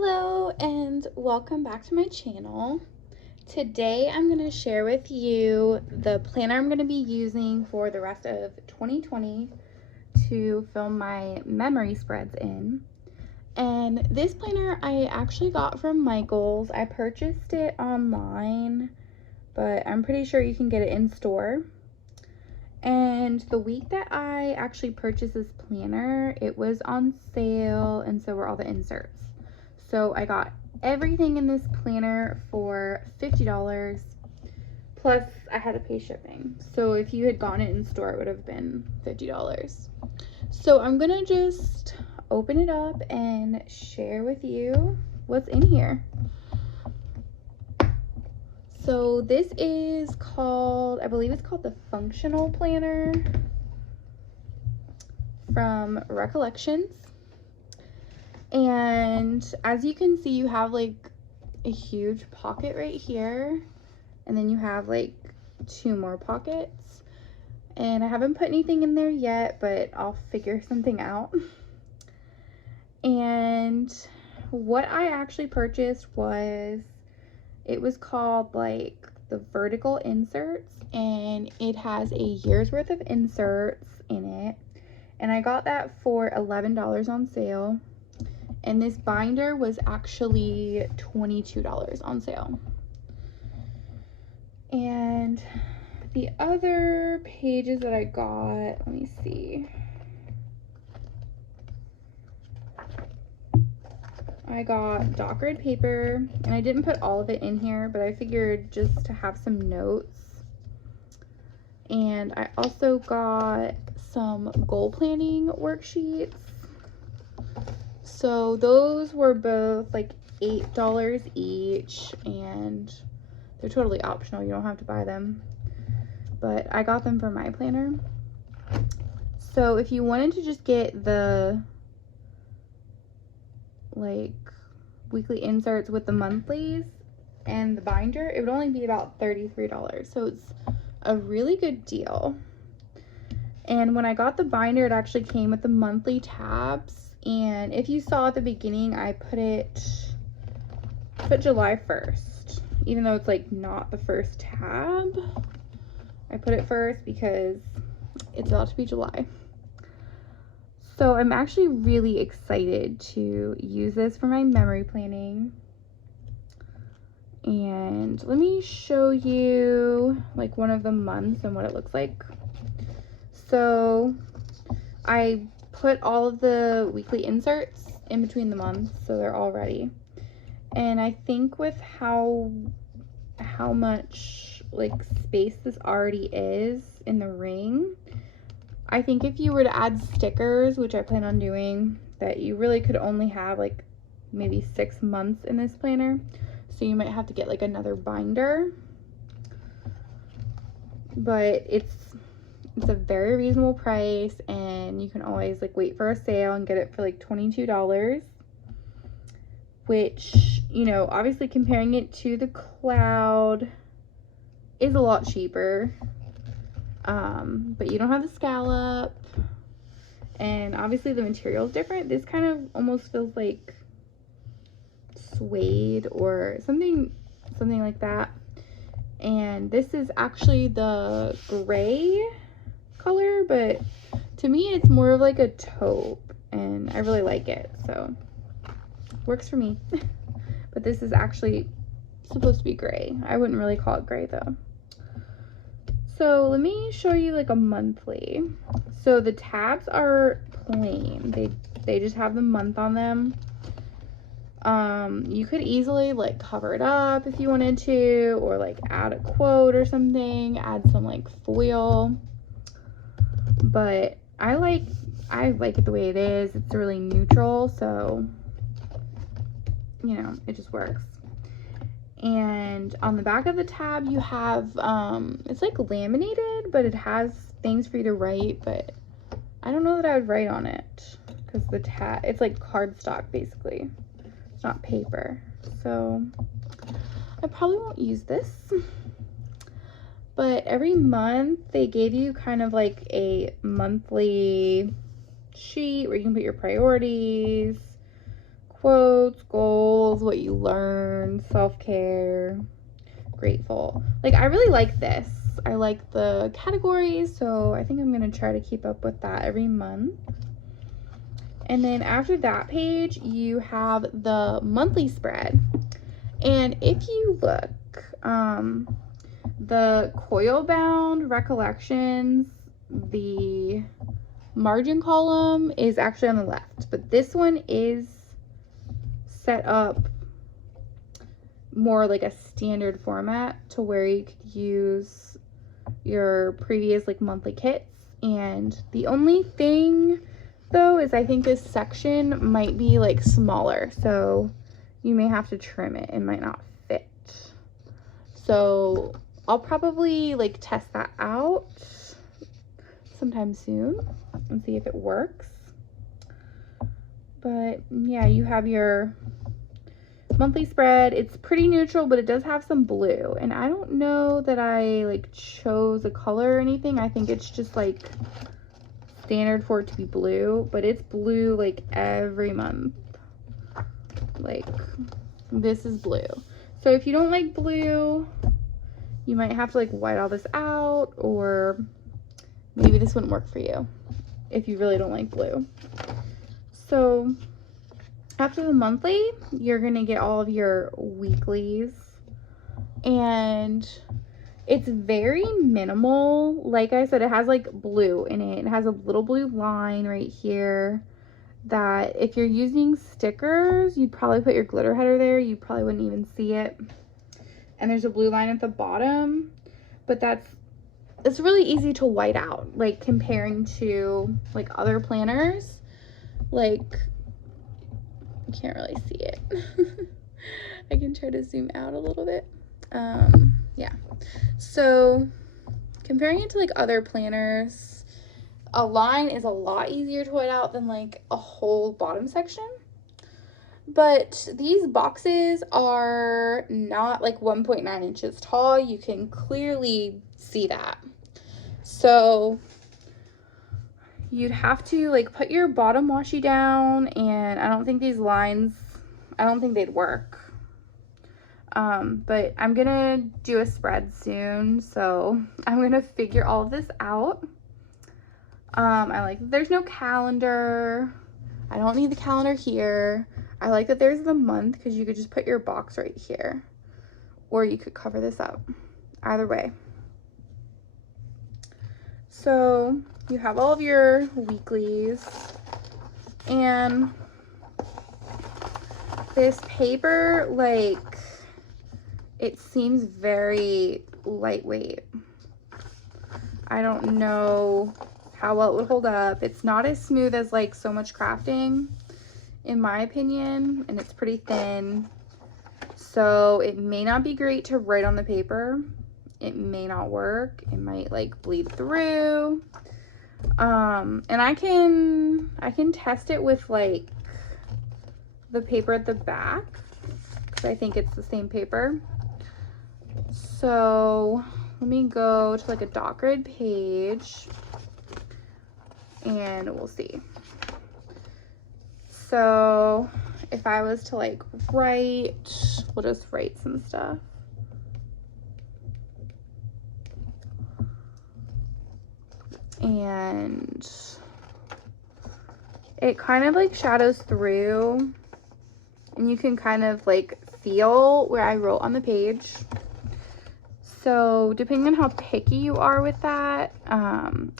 Hello and welcome back to my channel. Today I'm going to share with you the planner I'm going to be using for the rest of 2020 to film my memory spreads in. And this planner I actually got from Michael's. I purchased it online, but I'm pretty sure you can get it in store. And the week that I actually purchased this planner, it was on sale, and so were all the inserts. So I got everything in this planner for $50, plus I had to pay shipping. So if you had gotten it in store, it would have been $50. So I'm gonna just open it up and share with you what's in here. So this is called, I believe it's called the Functional Planner from Recollections. And as you can see, you have like a huge pocket right here, and then you have like 2 more pockets. And I haven't put anything in there yet, but I'll figure something out. And what I actually purchased was, it was called like the vertical inserts, and it has a year's worth of inserts in it. And I got that for $11 on sale. And this binder was actually $22 on sale. And the other pages that I got, let me see. I got dock grid paper, and I didn't put all of it in here, but I figured just to have some notes. And I also got some goal planning worksheets. So those were both like $8 each, and they're totally optional. You don't have to buy them, but I got them for my planner. So if you wanted to just get the like weekly inserts with the monthlies and the binder, it would only be about $33. So it's a really good deal. And when I got the binder, it actually came with the monthly tabs. And if you saw at the beginning, I put July 1st, even though it's like not the first tab. I put it first because it's about to be July. So I'm actually really excited to use this for my memory planning. And let me show you like one of the months and what it looks like. So I put all of the weekly inserts in between the months, so they're all ready. And I think with how much like space this already is in the ring, I think if you were to add stickers, which I plan on doing, that you really could only have like maybe 6 months in this planner. So you might have to get like another binder, but it's a very reasonable price, and you can always like wait for a sale and get it for like $22, which, you know, obviously comparing it to the Cloud is a lot cheaper. But you don't have the scallop, and obviously the material is different. This kind of almost feels like suede or something like that. And this is actually the gray color, but to me it's more of like a taupe, and I really like it, so works for me. But this is actually supposed to be gray. I wouldn't really call it gray though. So let me show you like a monthly. So the tabs are plain. They just have the month on them. You could easily like cover it up if you wanted to, or like add a quote or something, add some like foil. But I like it the way it is. It's really neutral, so you know, it just works. And on the back of the tab you have it's like laminated, but it has things for you to write, but I don't know that I would write on it because the tab, it's like cardstock basically. It's not paper, so I probably won't use this. But every month they gave you kind of like a monthly sheet where you can put your priorities, quotes, goals, what you learned, self-care, grateful. Like, I really like this. I like the categories, so I think I'm going to try to keep up with that every month. And then after that page, you have the monthly spread. And if you look, the coil bound Recollections, the margin column is actually on the left, but this one is set up more like a standard format to where you could use your previous like monthly kits. And the only thing though is I think this section might be like smaller, so you may have to trim it. It might not fit. So I'll probably like test that out sometime soon and see if it works. But yeah, you have your monthly spread. It's pretty neutral, but it does have some blue, and I don't know that I like chose a color or anything. I think it's just like standard for it to be blue, but it's blue like every month. Like, this is blue. So if you don't like blue, you might have to like white all this out, or maybe this wouldn't work for you if you really don't like blue. So after the monthly, you're gonna get all of your weeklies, and it's very minimal. Like I said, it has like blue in it. It has a little blue line right here that if you're using stickers, you'd probably put your glitter header there. You probably wouldn't even see it. And there's a blue line at the bottom, but it's really easy to white out, like comparing to like other planners. Like, you can't really see it. I can try to zoom out a little bit. Yeah, so comparing it to like other planners, a line is a lot easier to white out than like a whole bottom section. But these boxes are not like 1.9 inches tall. You can clearly see that. So you'd have to like put your bottom washi down, and I don't think these lines, I don't think they'd work. But I'm gonna do a spread soon, so I'm gonna figure all of this out. I like that there's no calendar. I don't need the calendar here. I like that there's the month, because you could just put your box right here, or you could cover this up. Either way. So you have all of your weeklies, and this paper, like, it seems very lightweight. I don't know how well it would hold up. It's not as smooth as like So Much Crafting, in my opinion, and it's pretty thin. So it may not be great to write on the paper. It may not work. It might like bleed through. And I can test it with like the paper at the back, because I think it's the same paper. So let me go to like a dot grid page and we'll see. So if I was to like write, we'll just write some stuff. And it kind of like shadows through, and you can kind of like feel where I wrote on the page. So depending on how picky you are with that,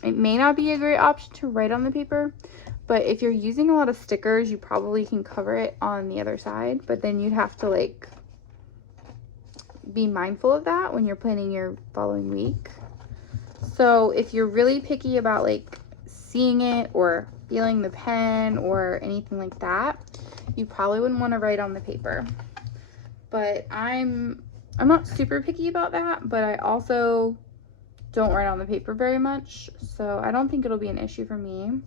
it may not be a great option to write on the paper, but if you're using a lot of stickers, you probably can cover it on the other side, but then you'd have to like be mindful of that when you're planning your following week. So if you're really picky about like seeing it or feeling the pen or anything like that, you probably wouldn't want to write on the paper. But I'm not super picky about that, but I also don't write on the paper very much, so I don't think it'll be an issue for me.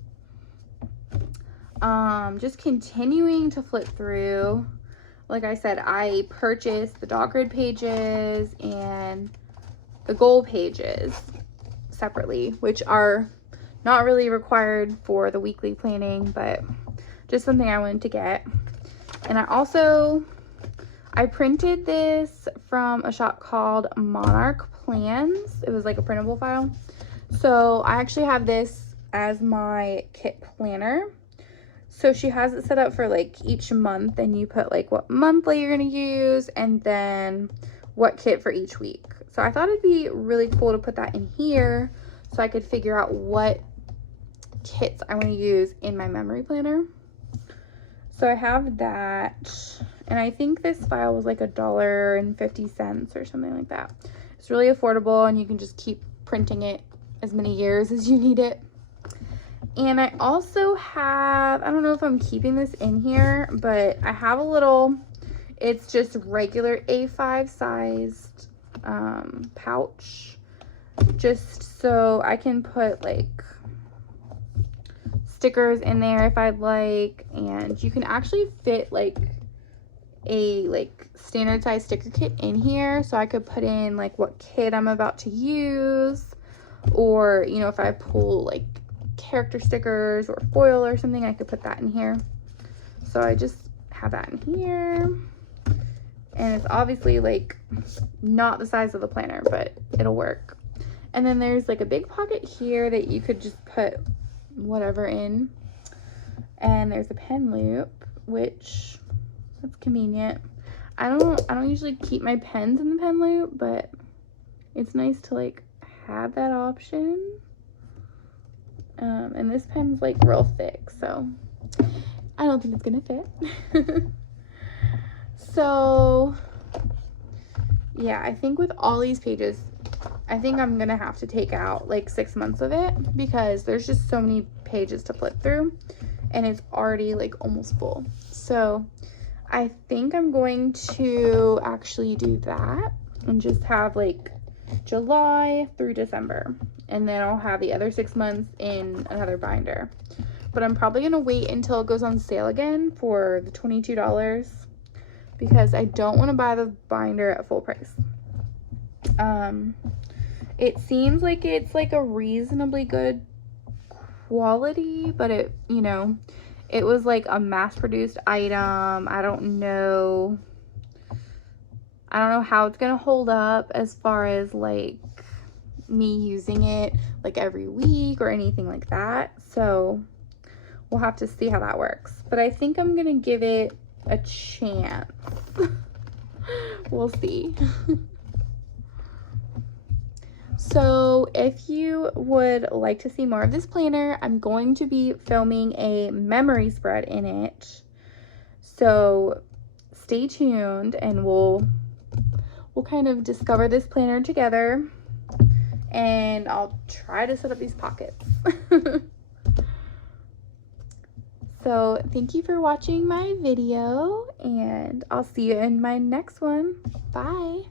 Just continuing to flip through. Like I said, I purchased the dot grid pages and the goal pages separately, which are not really required for the weekly planning, but just something I wanted to get. And I printed this from a shop called Monarch Plans. It was like a printable file. So I actually have this as my kit planner. So she has it set up for like each month, and you put like what monthly you're going to use and then what kit for each week. So I thought it'd be really cool to put that in here so I could figure out what kits I want to use in my memory planner. So I have that, and I think this file was like $1.50 or something like that. It's really affordable, and you can just keep printing it as many years as you need it. And I also have, I don't know if I'm keeping this in here, but I have a little, it's just regular A5 sized pouch, just so I can put like stickers in there if I'd like. And you can actually fit like a standard size sticker kit in here, so I could put in like what kit I'm about to use, or you know, if I pull like character stickers or foil or something, I could put that in here. So I just have that in here, and it's obviously like not the size of the planner, but it'll work. And then there's like a big pocket here that you could just put whatever in, and there's a pen loop, which that's convenient. I don't usually keep my pens in the pen loop, but it's nice to like have that option. And this pen's like real thick, so I don't think it's gonna fit. So yeah, I think with all these pages, I think I'm gonna have to take out like 6 months of it, because there's just so many pages to flip through, and it's already like almost full. So I think I'm going to actually do that and just have like July through December, and then I'll have the other 6 months in another binder. But I'm probably gonna wait until it goes on sale again for the $22, because I don't want to buy the binder at full price. It seems like it's like a reasonably good quality, but it, you know, it was like a mass-produced item. I don't know how it's gonna hold up as far as like me using it like every week or anything like that. So we'll have to see how that works. But I think I'm gonna give it a chance. We'll see. So if you would like to see more of this planner, I'm going to be filming a memory spread in it. So stay tuned, and we'll kind of discover this planner together, and I'll try to set up these pockets. So thank you for watching my video, and I'll see you in my next one. Bye.